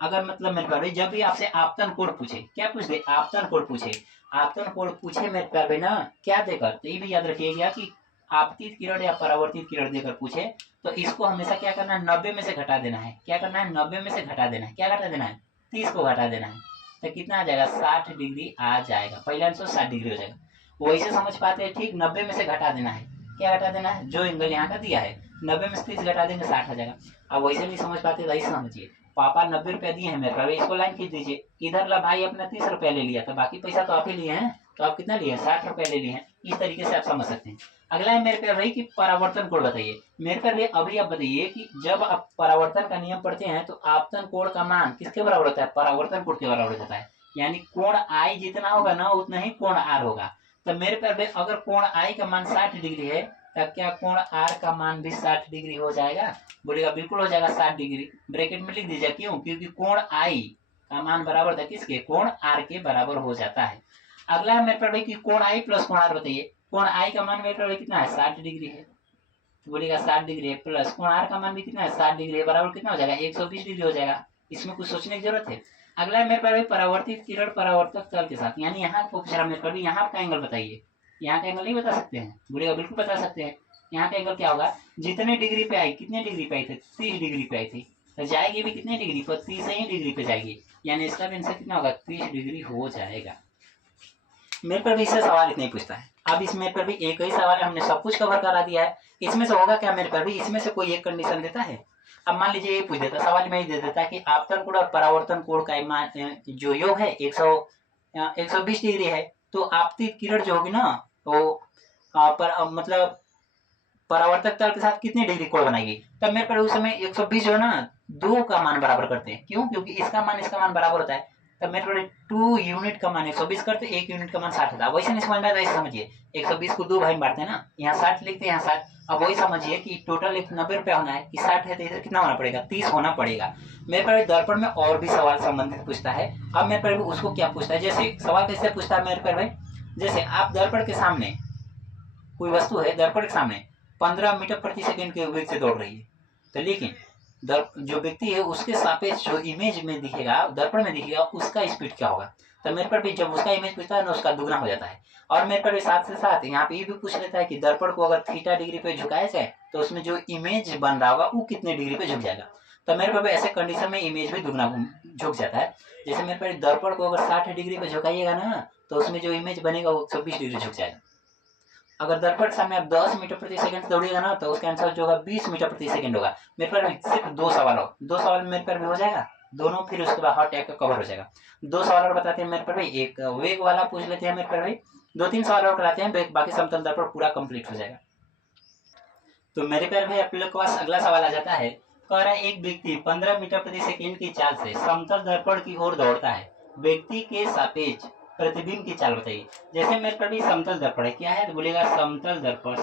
अगर मतलब मेरे प्यारे जब भी आपसे आपतन कोण पूछे, क्या पूछ दे? आपतन कोण पूछे। आपतन कोण पूछे मेरे प्यारे ना, क्या देकर? तो ये भी याद रखिएगा कि आपतित किरण या परावर्तित किरण देकर पूछे तो इसको हमेशा क्या करना है? 90 में से घटा देना है। क्या करना है? 90 में से घटा देना है। क्या घटा देना है? 30 को घटा देना है। तो कितना आ जाएगा? 60 डिग्री आ जाएगा। पहले आंसर 60 डिग्री हो जाएगा। वैसे समझ पाते हैं, ठीक 90 में से घटा देना है। क्या घटा देना है? जो एंगल यहाँ का दिया है 90 में से 30 घटा देंगे 60 आ जाएगा। अब वैसे नहीं समझ पाते तो ऐसे समझिए, पापा 90 रुपया दिए हैं मेरे पर, इसको लाइन खींच दीजिए। इधर ला भाई अपना 30 रुपया ले लिया था, बाकी पैसा तो आप ही लिए हैं, तो आप कितना लिए? 60 रुपया ले लिए हैं। इस तरीके से आप समझ सकते हैं। अगला है मेरे पे भाई कि परावर्तन कोण बताइए। मेरे पे भाई अभी आप बताइए कि जब आप परावर्तन का नियम पढ़ते हैं तो आपतन कोण का मान किसके बराबर होता है? परावर्तन कोण के बराबर होता है। यानी कोण आई जितना होगा ना उतना ही कोण आर होगा। तो मेरे पे भाई अगर कोण आई का मान 60 डिग्री है तब क्या कोण आर का मान भी 60 डिग्री हो जाएगा? बोलेगा बिल्कुल हो जाएगा 60 डिग्री। ब्रैकेट में लिख दीजिए, क्यों? क्योंकि कोण आई का मान बराबर था किसके? कोण आर के बराबर हो जाता है। अगला है मेरे पर भाई कि कोण आई प्लस कोण आर बताइए। कोण आई का मान मेरे पर कितना है? 60 डिग्री है, तो बोलेगा 60 डिग्री है, प्लस कोण आर का मान भी कितना है? 60 डिग्री है, बराबर कितना हो जाएगा? 120 डिग्री हो जाएगा। इसमें कुछ सोचने की जरूरत है? अगला है मेरे पर परावर्तित किरण परावर्तक तल के साथ, यानी यहाँ को मेरे पर यहाँ का एंगल बताइए। यहाँ का एंगल नहीं बता सकते हैं? बोलेगा बिल्कुल बता सकते हैं। यहाँ का एंगल क्या होगा? जितने डिग्री पे आई, कितने डिग्री पे आई थी? 30 डिग्री पे आई थी, तो जाएगी भी कितने डिग्री पर? 30 ही डिग्री पे जाएगी, यानी इसका भी आंसर कितना होगा? 30 डिग्री हो जाएगा। मेरे पर भी इससे सवाल इतना ही पूछता है। अब इस मेरे पर भी एक ही सवाल है, हमने सब कुछ कवर करा दिया है। इसमें से होगा क्या? मेरे पर भी इसमें से कोई एक कंडीशन देता है। अब मान लीजिए ये पूछ देता, सवाल में ही दे देता कि आपतन कोण और परावर्तन कोण का जो योग है 120 डिग्री है, तो आपतित किरण जो होगी ना वो मतलब परावर्तक तल के साथ कितनी डिग्री कोण बनाएगी? तब मेरे पर उस समय 120 जो है ना 2 का मान बराबर करते हैं। क्यों? क्योंकि इसका मान बराबर होता है। तब मेरे पर 2 यूनिट का मान 120 करते, 1 यूनिट का मान 60 होता है। वैसे नहीं समझ में आता, ऐसे समझिए 120 को 2 भाई में बांटते हैं ना, यहाँ 60 लिखते हैं, यहाँ 60। अब वही समझिए कि टोटल 90 रुपया होना है कि 60 है, तो इधर कितना होना पड़ेगा? 30 होना पड़ेगा। मेरे पर दर्पण में और भी सवाल संबंधित पूछता है। अब मेरे पर उसको क्या पूछता है? जैसे सवाल कैसे पूछता है मेरे पर भाई, जैसे आप दर्पण के सामने कोई वस्तु है, दर्पण के सामने 15 मीटर प्रति सेकंड के वेग से दौड़ रही है, तो लेकिन जो व्यक्ति है उसके सापेक्ष जो इमेज में दिखेगा, दर्पण में दिखेगा, उसका स्पीड क्या होगा? तो मेरे पर भी जब उसका इमेज पूछता है ना उसका दुगना हो जाता है। और मेरे पर भी साथ से साथ यहाँ पे ये भी पूछ लेता है कि दर्पण को अगर थीटा डिग्री पे झुकाया जाए तो उसमें जो इमेज बन रहा होगा वो कितने डिग्री पे झुक जाएगा। तो मेरे पर भी ऐसे कंडीशन में इमेज भी दुगना झुक जाता है। जैसे मेरे पर दर्पण को अगर 60 डिग्री पे झुकाइएगा ना तो उसमें जो इमेज बनेगा वो 120 डिग्री झुक जाएगा। अगर दर्पण सामने आप 10 मीटर प्रति सेकंड से दौड़िएगा ना तो उसका आंसर जो होगा 20 मीटर प्रति सेकंड होगा। मेरे पर सिर्फ 2 सवाल हो, 2 सवाल मेरे पर भी हो जाएगा दोनों, फिर उसके बाद हॉट टैग का कवर हो जाएगा। 2 सवाल और बताते हैं मेरे पर भाई, एक वेग वाला पूछ लेते हैं मेरे पर भाई, 2-3 सवाल और कराते हैं, बाकी समतल दर्पण पूरा कंप्लीट हो जाएगा। तो मेरे पर भाई आप लोग के पास अगला सवाल आ जाता है, कह रहा है एक व्यक्ति 15 मीटर प्रति सेकंड की चाल से समतल दर्पण की ओर दौड़ता है, व्यक्ति के सापेक्ष प्रतिबिंब की चाल बताइए। जैसे मेरे पर भी समतल दर्पण है, क्या है? तो बोलेगा समतल दर्पण,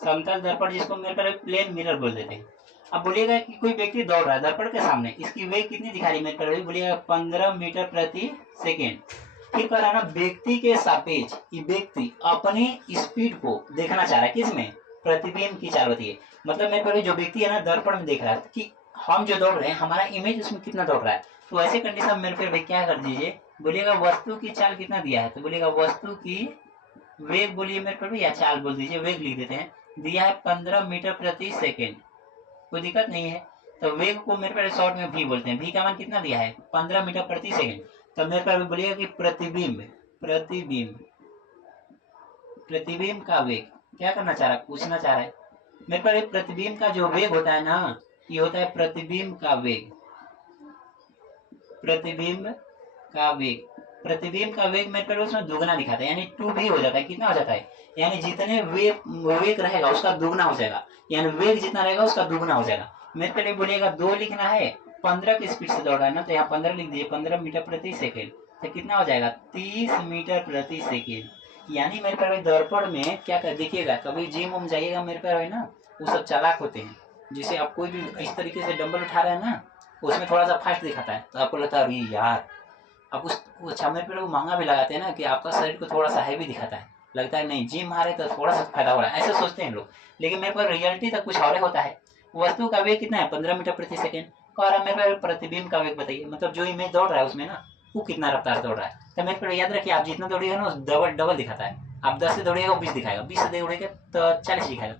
समतल दर्पण जिसको मेरे पर प्लेन मिरर बोल देते हैं। अब बोलिएगा कि कोई व्यक्ति दौड़ रहा है दर्पण के सामने, इसकी वेग कितनी दिखा रही है मेरे पर? बोलिएगा 15 मीटर प्रति सेकेंड। फिर कह रहा ना व्यक्ति के सापेक्ष, ये व्यक्ति अपनी स्पीड को देखना चाह रहा है, किसमें? प्रतिबिंब की चाल बताइए। मतलब मेरे पर जो व्यक्ति है ना दर्पण में देख रहा है कि हम जो दौड़ रहे हैं हमारा इमेज उसमें कितना दौड़ रहा है। तो ऐसे कंडीशन मेरे पर भाई क्या कर दीजिए, बोलिएगा वस्तु की चाल कितना दिया है, तो बोलिएगा वस्तु की वेग बोलिए मेरे पर, या चाल बोल दीजिए, वेग लिख देते हैं, दिया है 15 मीटर प्रति सेकेंड, कोई दिक्कत नहीं है। तो वेग को मेरे पर शॉर्ट में भी बोलते हैं, भी का मान कितना दिया है? 15 मीटर प्रति सेकेंड। तो मेरे पर बोलिएगा कि प्रतिबिंब का वेग क्या करना चाह रहा है, पूछना चाह रहा है। मेरे पर प्रतिबिंब का जो वेग होता है ना, ये होता है प्रतिबिंब का वेग, प्रतिबिंब का वेग मेरे पर उसमें दुगना दिखाता है, यानी 2 भी हो जाता है। कितना हो जाता है? यानी जितने वेग रहेगा उसका दुगना हो जाएगा, यानी वेग जितना रहेगा उसका दुगना हो जाएगा। मेरे पहले बोलिएगा 2 लिखना है, 15 की स्पीड से दौड़ रहा है ना, तो यहाँ 15 लिख दीजिए, 15 मीटर प्रति सेकेंड, तो कितना हो जाएगा? 30 मीटर प्रति सेकेंड। यानी मेरे पर दर्पण में क्या कर देखिएगा, कभी जिम उम जाइएगा मेरे पर है ना, वो सब चालाक होते हैं। जैसे आप कोई भी इस तरीके से डंबल उठा रहे हैं ना, उसमें थोड़ा सा फास्ट दिखाता है, तो आपको लगता है अरे यार, आप उसको अच्छा मेरे पे लोग महंगा भी लगाते हैं ना कि आपका शरीर को थोड़ा सा हैवी दिखाता है, लगता है नहीं जिम मारे तो थोड़ा सा फायदा हो रहा है, ऐसे सोचते हैं लोग। लेकिन मेरे पर रियलिटी तो कुछ और होता है। वस्तु का वेग कितना है? 15 मीटर प्रति सेकेंड। और मेरे पर प्रतिबिंब का वेग बताइए, मतलब जो इमेज दौड़ रहा है उसमें ना वो कितना रफ्तार से दौड़ रहा है। तो मेरे पर याद रखिए, आप जितना दौड़िएगा ना डबल दिखाता है। आप 10 से दौड़िएगा 20 दिखाएगा, 20 से दौड़ेगा तो 40 दिखाएगा।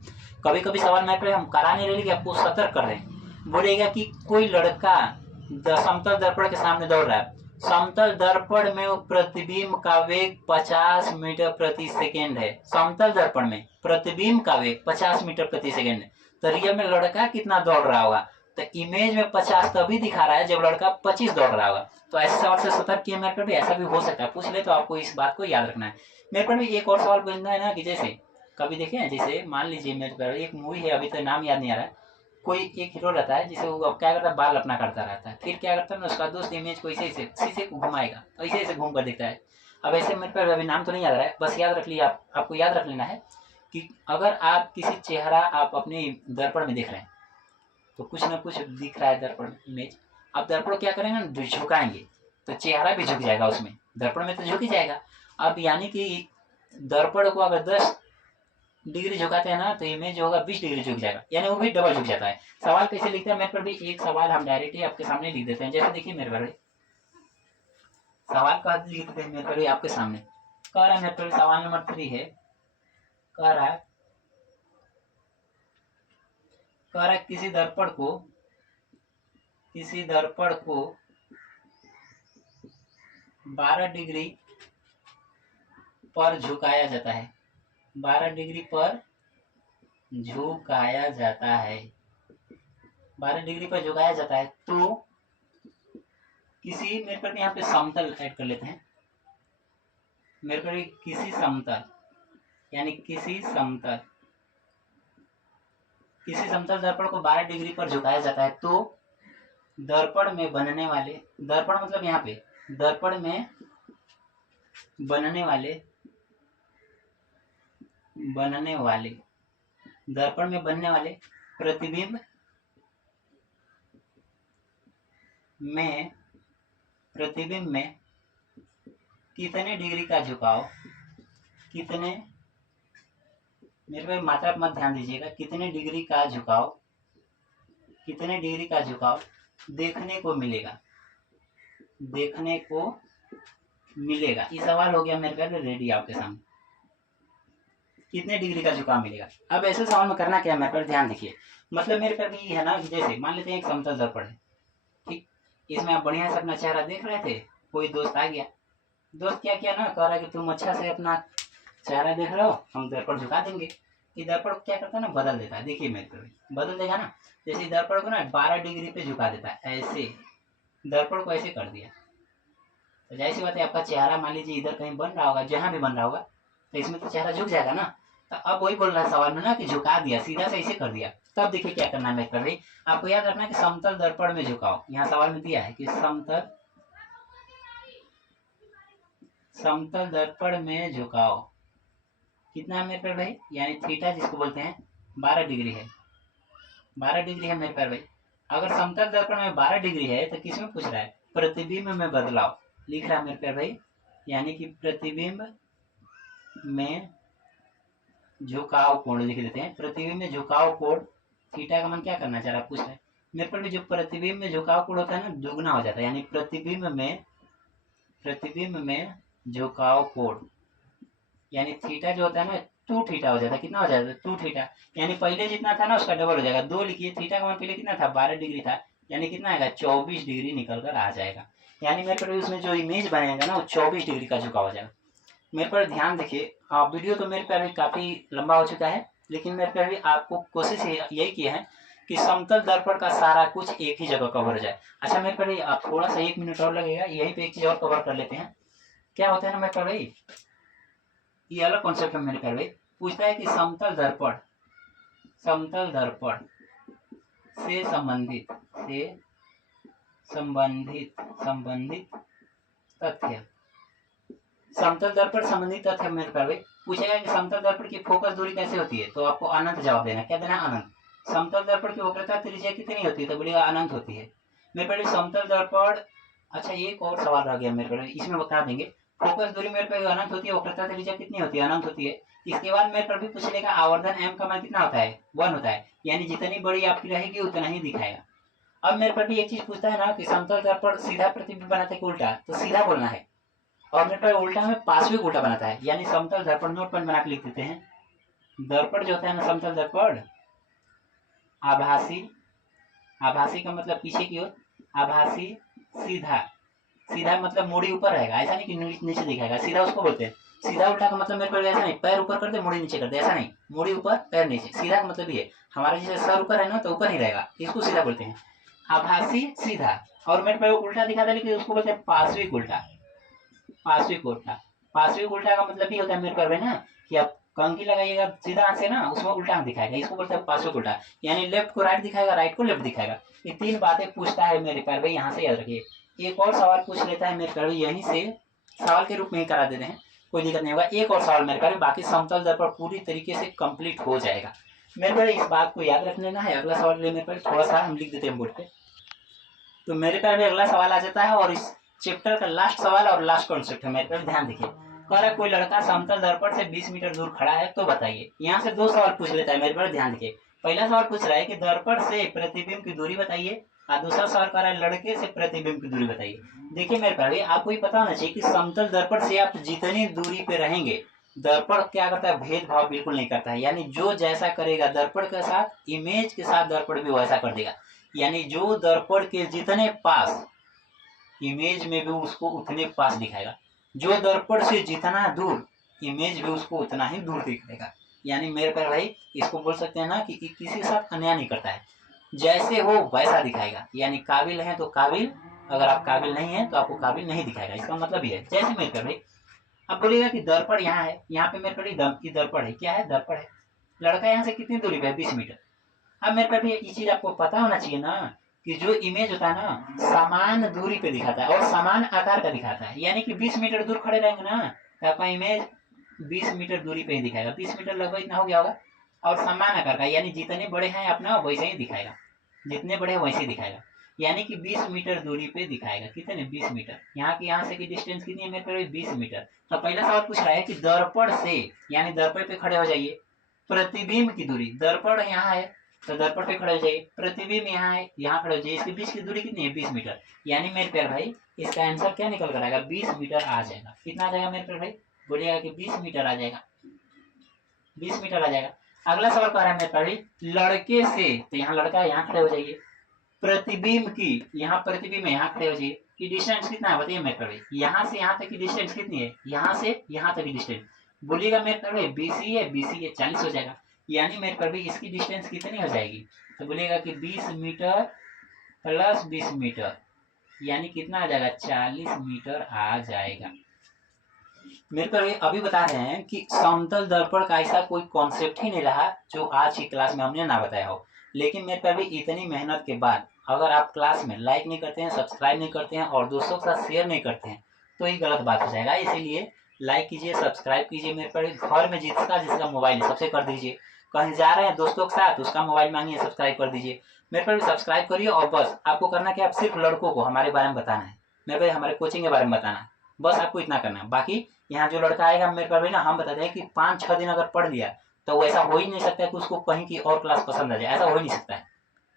कभी कभी सवाल मेरे पर हम करा नहीं रहे कि आपको सतर्क कर रहे हैं, बोलेगा कि कोई लड़का समतल दर्पण के सामने दौड़ रहा है, समतल दर्पण में प्रतिबिंब का वेग 50 मीटर प्रति सेकेंड है। समतल दर्पण में प्रतिबिंब का वेग 50 मीटर प्रति सेकेंड है। तो रियल में लड़का कितना दौड़ रहा होगा? तो इमेज में 50 तभी दिखा रहा है जब लड़का 25 दौड़ रहा होगा। तो ऐसे सवाल से सतर्क किए मेरे पर भी, ऐसा भी हो सकता है, पूछ ले तो आपको इस बात को याद रखना है। मेरे पर भी एक और सवाल पूछना है ना कि जैसे कभी देखे हैं, जैसे मान लीजिए मेरे पर एक मूवी है, अभी तो नाम याद नहीं आ रहा है, कोई एक हीरो रहता है जिसे वो क्या करता है, बाल अपना करता रहता है, फिर क्या करता है ना, उसका दोस्त इमेज को ऐसे ऐसे शीशे को घुमाएगा, तो ऐसे ऐसे घूम कर देखता है। अब ऐसे मेरे पर अभी नाम तो नहीं याद आ रहा है, बस याद रख लिया, आपको याद रख लेना है कि अगर आप किसी चेहरा आप अपने दर्पण में देख रहे हैं तो कुछ ना कुछ दिख रहा है दर्पण इमेज, आप दर्पण क्या करेंगे ना, झुकाएंगे तो चेहरा भी झुक जाएगा, उसमें दर्पण में तो झुक ही जाएगा। अब यानी कि दर्पण को अगर 10 डिग्री झुकाते हैं ना तो इमेज जो होगा 20 डिग्री झुक जाएगा, यानी वो भी डबल झुक जाता है। सवाल कैसे लिखते हैं मेरे पर भी, एक सवाल हम डायरेक्ट ही आपके सामने लिख देते हैं। जैसे देखिए मेरे पर सवाल का लिख देते हैं मेरे पर आपके सामने। कह रहा है मेरे पर सवाल नंबर 3 है, कह रहा है किसी दर्पण को 12 डिग्री पर झुकाया जाता है, 12 डिग्री पर झुकाया जाता है, 12 डिग्री पर झुकाया जाता है। तो किसी, मेरे पर यहाँ पे समतल ऐड कर लेते हैं, मेरे पर किसी समतल, यानी किसी समतल दर्पण को 12 डिग्री पर झुकाया जाता है, तो दर्पण में बनने वाले, दर्पण मतलब यहाँ पे दर्पण में बनने वाले दर्पण में बनने वाले प्रतिबिंब में कितने डिग्री का झुकाव, कितने, मेरे पे मात्रा मत ध्यान दीजिएगा, कितने डिग्री का झुकाव देखने को मिलेगा। ये सवाल हो गया मेरे पे रेडी आपके सामने, कितने डिग्री का झुकाव मिलेगा। अब ऐसे सवाल में करना क्या है मेरे पर ध्यान देखिए, मतलब मेरे पर भी है ना, जैसे मान लेते हैं एक समतल दर्पण है, ठीक, इसमें आप बढ़िया से अपना चेहरा देख रहे थे, कोई दोस्त आ गया, दोस्त क्या किया ना, कह रहा है कि तुम अच्छा से अपना चेहरा देख रहे हो, हम दर्पण झुका देंगे। ये दर्पण क्या करता है ना, बदल देता है, देखिए मेरे पर बदल देगा ना, जैसे दर्पण को ना 12 डिग्री पे झुका देता है, ऐसे दर्पण को ऐसे कर दिया, तो जाहिर सी बात है आपका चेहरा मान लीजिए इधर कहीं बन रहा होगा, जहां भी बन रहा होगा, तो इसमें तो चेहरा झुक जाएगा ना। तो अब वही बोल रहा है सवाल में ना कि झुका दिया, सीधा से ऐसे कर दिया। तब देखिए क्या करना है मेरे पर, आपको याद रखना है कि समतल दर्पण में झुकाओ, यहाँ सवाल में दिया है कि समतल दर्पण में झुकाओ कितना है मेरे पर भाई, यानी थीटा जिसको बोलते हैं 12 डिग्री है, 12 डिग्री है मेरे पर भाई। अगर समतल दर्पण में 12 डिग्री है तो किसमें पूछ रहा है, प्रतिबिंब में बदलाव लिख रहा है मेरे पर भाई, यानी कि प्रतिबिंब में झुकाव कोण लिख देते हैं। प्रतिबिंब में झुकाव कोण थीटा का मान क्या करना चाह रहा है, पूछ रहा है मेरे पर भी। जो प्रतिबिंब में झुकाव कोण होता है ना, दुगना हो जाता है, यानी प्रतिबिंब में झुकाव कोण, यानी थीटा जो होता है ना 2 थीटा हो जाता है, कितना हो जाता है 2 थीटा, यानी पहले जितना था ना उसका डबल हो जाएगा, 2 लिखिए, थीटा का मान पहले कितना था 12 डिग्री था, यानी कितना आएगा 24 डिग्री निकल कर आ जाएगा, यानी मेरे पर उसमें जो इमेज बनेगा ना वो 24 डिग्री का झुकाव हो जाएगा। मेरे पर ध्यान देखिए, वीडियो तो मेरे पर अभी काफ़ी लंबा हो चुका है, लेकिन मेरे पर भी आपको कोशिश यही की है कि समतल दर्पण का सारा कुछ एक ही जगह कवर हो जाए। अच्छा मेरे पर आप थोड़ा सा 1 मिनट और लगेगा, यहीं पे एक चीज़ और कवर कर लेते हैं। क्या होता है ना मेरे पर भाई, ये अलग कॉन्सेप्ट है मेरे पर भाई, पूछता है कि समतल दर्पण से संबंधित तथ्य, समतल दर्पण संबंधित तथ्य मेरे पर भाई पूछेगा कि समतल दर्पण की फोकस दूरी कैसे होती है, तो आपको अनंत जवाब देना, क्या देना, अनंत। समतल दर्पण की वक्रता त्रिज्या कितनी होती है, तो बोलेगा अनंत होती है मेरे पर समतल दर्पण। अच्छा एक और सवाल रह गया मेरे पर, इसमें बता देंगे, फोकस दूरी मेरे पर अनंत होती है, वक्रता त्रिज्या कितनी होती है, अनंत होती है। इसके बाद मेरे पर भी पूछ लेगा आवर्धन m का मान कितना होता है, 1 होता है, यानी जितनी बड़ी आपकी रहेगी उतना ही दिखाएगा। अब मेरे पर भी एक चीज पूछता है ना कि समतल दर्पण सीधा प्रतिबिंब बनाते कि उल्टा, तो सीधा बोलना है, और मेरे पर उल्टा में पार्श्विक उल्टा बनाता है, यानी समतल दर्पण नोट पर बना के लिख देते हैं। दर्पण जो होता है ना समतल दर्पण आभासी का मतलब पीछे की ओर, आभासी सीधा सीधा मतलब मूड़ी ऊपर रहेगा, ऐसा नहीं कि नीचे दिखाएगा, सीधा उसको बोलते हैं। सीधा उल्टा का मतलब मेरे को ऐसा नहीं पैर ऊपर कर दे मूड़ी नीचे कर दे, ऐसा नहीं, मूड़ी ऊपर पैर नीचे। सीधा का मतलब ये हमारा जैसे सर ऊपर है ना तो ऊपर ही रहेगा, इसको सीधा बोलते हैं। आभासी सीधा, और मेरे पे उल्टा दिखा था लेकिन उसको बोलते हैं पार्श्विक उल्टा। पार्श्विक उल्टा, पार्श्विक उल्टा का मतलब ये होता है मेरे पर ना कि आप कंघी लगाइएगा सीधा आंख से ना, उसमें उल्टा आंख दिखाएगा, इसको बोलते हैं पार्श्विक उल्टा। यानी लेफ्ट को राइट दिखाएगा, राइट को लेफ्ट दिखाएगा। ये 3 बातें पूछता है मेरे पैर भाई, यहाँ से याद रखिए। एक और सवाल पूछ लेता है मेरे पैर भाई, यहीं से सवाल के रूप में ही करा देते हैं, कोई दिक्कत नहीं होगा। एक और सवाल मेरे पैर, बाकी समतल दर्पण पूरी तरीके से कंप्लीट हो जाएगा। मेरे पैर इस बात को याद रख लेना है। अगला सवाल मेरे पैर थोड़ा सा हम लिख देते हैं बोर्ड पे। तो मेरे पैर में अगला सवाल आ जाता है, और इस चैप्टर का लास्ट सवाल और लास्ट कॉन्सेप्ट है मेरे पैर, ध्यान देखिए। कह रहा कोई लड़का समतल दर्पण से 20 मीटर दूर खड़ा है तो बताइए। यहाँ से 2 सवाल पूछ लेता है मेरे पैर, ध्यान देखिए। पहला सवाल पूछ रहा है कि दर्पण से प्रतिबिंब की दूरी बताइए, और दूसरा सवाल कर रहा है लड़के से प्रतिबिंब की दूरी बताइए। देखिए मेरे पैर आपको ये पता होना चाहिए कि समतल दर्पण से आप जितनी दूरी पे रहेंगे, दर्पण क्या करता है, भेदभाव बिल्कुल नहीं करता है। यानी जो जैसा करेगा दर्पण के साथ, इमेज के साथ दर्पण भी वैसा कर देगा। यानी जो दर्पण के जितने पास, इमेज में भी उसको उतने पास दिखाएगा। जो दर्पण से जितना दूर, इमेज भी उसको उतना ही दूर दिखाएगा। यानी मेरे पैर भाई इसको बोल सकते हैं ना कि किसी के साथ अन्याय नहीं करता है, जैसे हो वैसा दिखाएगा। यानी काबिल है तो काबिल, अगर आप काबिल नहीं है तो आपको काबिल नहीं दिखाएगा। इसका मतलब ये है। जैसे मेरे पैर भाई अब बोलेगा कि दर्पण यहाँ है, यहाँ पे मेरे पैर दर्पण है, क्या है, दर्पण है। लड़का यहाँ से कितनी दूरी पे है, 20 मीटर। अब मेरे पैर ये चीज आपको पता होना चाहिए ना कि जो इमेज होता है ना समान दूरी पे दिखाता है और समान आकार का दिखाता है। यानी कि 20 मीटर दूर खड़े रहेंगे ना तो आपका इमेज 20 मीटर दूरी पे ही दिखाएगा। 20 मीटर लगभग इतना हो गया होगा। और समान आकार का, यानी जितने बड़े हैं अपना वैसे ही दिखाएगा, जितने बड़े हैं वैसे ही दिखाएगा। यानी कि 20 मीटर दूरी पे दिखाएगा। कितने, 20 मीटर। यहाँ की यहाँ से की डिस्टेंस कितनी है मेरे पैर, 20 मीटर। तो पहला सवाल पूछ रहा है कि दर्पण से, यानी दर्पण पे खड़े हो जाइए, प्रतिबिंब की दूरी, दर्पण यहाँ है तो दर्पण पे खड़े हो जाइए, प्रतिबिंब यहाँ है, यहाँ खड़े हो जाइए, इसके बीच की दूरी कितनी है, 20 मीटर। यानी मेरे प्यार भाई इसका आंसर क्या निकल कर आएगा, 20 मीटर आ जाएगा। कितना आ जाएगा मेरे प्यार भाई, बोलिएगा कि 20 मीटर आ जाएगा, 20 मीटर आ जाएगा। अगला सवाल कह रहा है मेरे प्यार भाई लड़के से, तो यहाँ लड़का है, यहाँ खड़े हो जाइए, प्रतिबिंब की, यहाँ प्रतिबिंब है, यहाँ खड़े हो जाइए, कि डिस्टेंस कितना है बताइए मेरे प्यार भाई, यहाँ से यहाँ तक की डिस्टेंस कितनी है, यहाँ से यहाँ तक की डिस्टेंस। बोलिएगा मेरे प्यार भाई 20 है, 20 है 40 हो जाएगा। यानी मेरे पर भी इसकी डिस्टेंस कितनी हो जाएगी, तो बोलेगा कि 20 मीटर प्लस 20 मीटर, यानी कितना आ जाएगा, 40 मीटर आ जाएगा। मेरे पर अभी बता रहे हैं कि समतल दर्पण का ऐसा कोई कॉन्सेप्ट ही नहीं रहा जो आज की क्लास में हमने ना बताया हो। लेकिन मेरे पर भी इतनी मेहनत के बाद अगर आप क्लास में लाइक नहीं करते हैं, सब्सक्राइब नहीं करते हैं और दोस्तों के साथ शेयर नहीं करते हैं तो ये गलत बात हो जाएगा। इसीलिए लाइक कीजिए, सब्सक्राइब कीजिए। मेरे पर घर में जिसका मोबाइल है सबसे कर दीजिए। कहीं जा रहे हैं दोस्तों के साथ, उसका मोबाइल मांगिए, सब्सक्राइब कर दीजिए। मेरे पर भी सब्सक्राइब करिए। और बस आपको करना क्या, आप सिर्फ लड़कों को हमारे बारे में बताना है, मेरे पर हमारे कोचिंग के बारे में बताना है, बस आपको इतना करना है। बाकी यहाँ जो लड़का आएगा मेरे पर भी ना, हम बताते हैं कि 5-6 दिन अगर पढ़ लिया तो वैसा हो ही नहीं सकता है कि उसको कहीं की और क्लास पसंद आ जाए, ऐसा हो ही नहीं सकता है।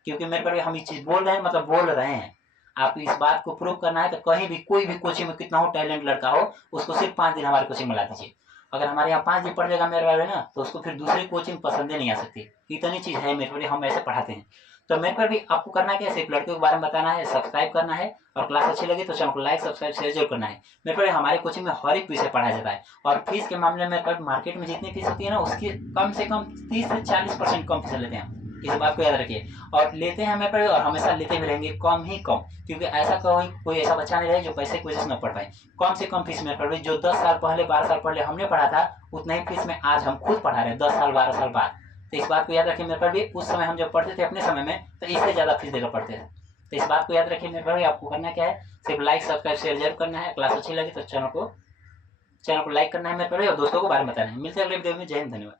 क्योंकि मेरे पर हम ये चीज़ बोल रहे हैं, मतलब बोल रहे हैं, आप इस बात को प्रूव करना है तो कहीं भी कोई भी कोचिंग में कितना हो टैलेंट लड़का हो, उसको सिर्फ 5 दिन हमारे कोचिंग में ला दीजिए। अगर हमारे यहाँ 5 दिन पढ़ लेगा मेरे वाले ना तो उसको फिर दूसरी कोचिंग पसंद ही नहीं आ सकती। इतनी चीज़ है मेरे पर, हम ऐसे पढ़ाते हैं। तो मेरे पर भी आपको करना क्या है, सिर्फ लड़कों के बारे में बताना है, सब्सक्राइब करना है, और क्लास अच्छी लगी तो चैनल को लाइक सब्सक्राइब शेयर जरूर करना है। मेरे पर हमारे कोचिंग में हर एक विषय पढ़ाया जाता है। और फीस के मामले में मेरे पर मार्केट में जितनी फीस होती है ना उसकी कम से कम 30 से 40% कम फीस लेते हैं। इस बात को याद रखिए। और लेते हैं मेरे पर और हमेशा लेते भी रहेंगे, कम ही कम। क्योंकि ऐसा कोई ऐसा बच्चा नहीं रहे जो पैसे की वजह से न पढ़ पाए। कम से कम फीस मेरे पर जो 10 साल पहले 12 साल पहले हमने पढ़ा था उतना ही फीस में आज हम खुद पढ़ा रहे हैं 10 साल 12 साल बाद। तो इस बात को याद रखिए मेरे पर भी, उस समय हम जब पढ़ते थे अपने समय में तो इससे ज़्यादा फीस देकर पढ़ते थे। तो इस बात को याद रखिए मेरे पर भी। आपको करना क्या है, सिर्फ लाइक सब्सक्राइब शेयर जरूर करना है। क्लास अच्छी लगी तो चैनल को लाइक करना है मेरे पर भी, और दोस्तों को बारे में बताना है। मिलते हैं अगले वीडियो में। जय हिंद, धन्यवाद।